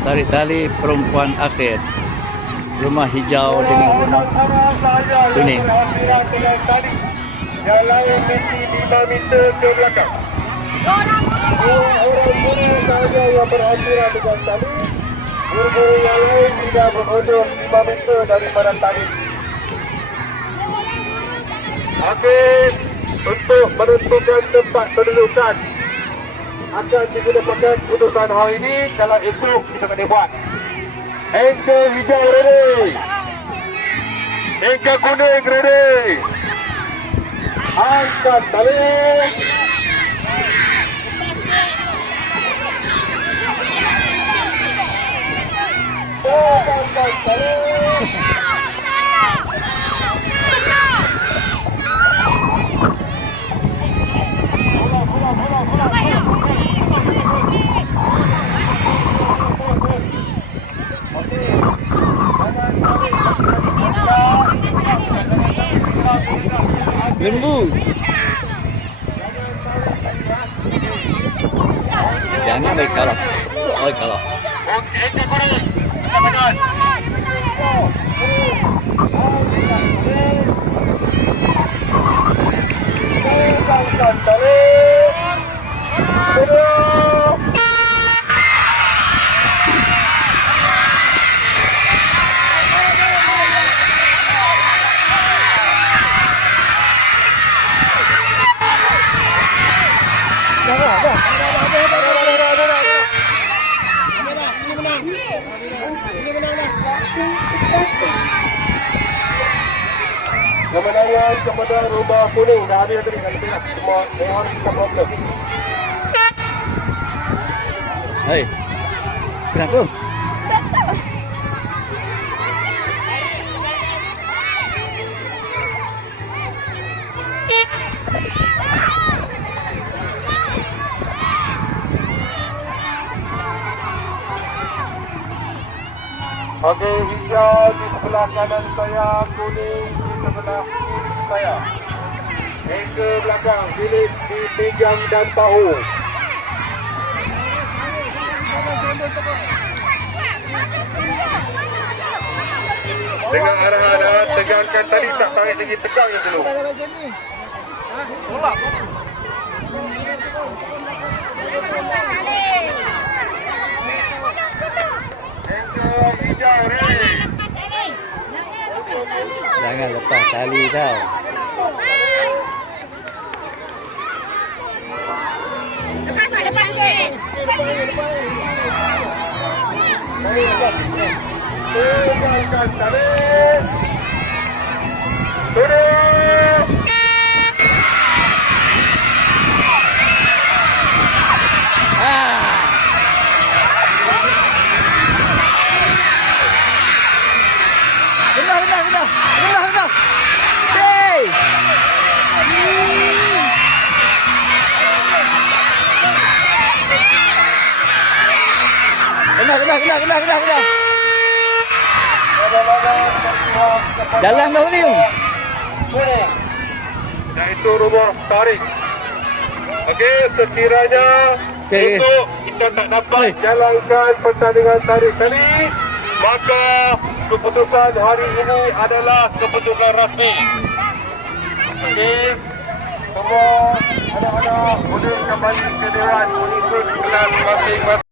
tali-tali perempuan akhir rumah hijau dengan rumah kuning Yang lain mesti 5 meter ke belakang. Orang-orang kuning sahaja yang berhadiran dengan tali. Guru-guru yang lain tidak berhudung 5 meter daripada tali. Okey, untuk menentukan tempat pendudukan akan digunakan putusan hari ini kalau esok kita kena buat. Engkau hijau ready. Engkau kuning ready. Angkat tali. Lembu jangan baik kalah baik kalah kuning. Kemenangan kepada rumah kuning dah ada tadi kali tengah semua mohon kita problem. Hei kenapa Okey, hijau di sebelah kanan saya, kuning sebelah saya. Engke belakang, bilik di pinggang dan bahu. Dengan arah-arah tegangkan tadi tak tarik lagi tegang yang dulu. Engke hijau ready. Jangan lepas tali tau Tegangkan tali. Duduk. Rendah rendah rendah rendah rendah rendah jalan kau ni Dan itu rumah tarik. Okey, sekiranya Okey. untuk kita tak dapat Oi. jalankan pertandingan tarik tadi, maka keputusan hari ini adalah keputusan rasmi. Okey, semua anak-anak boleh kembali ke Dewan mengikut kelas masing-masing.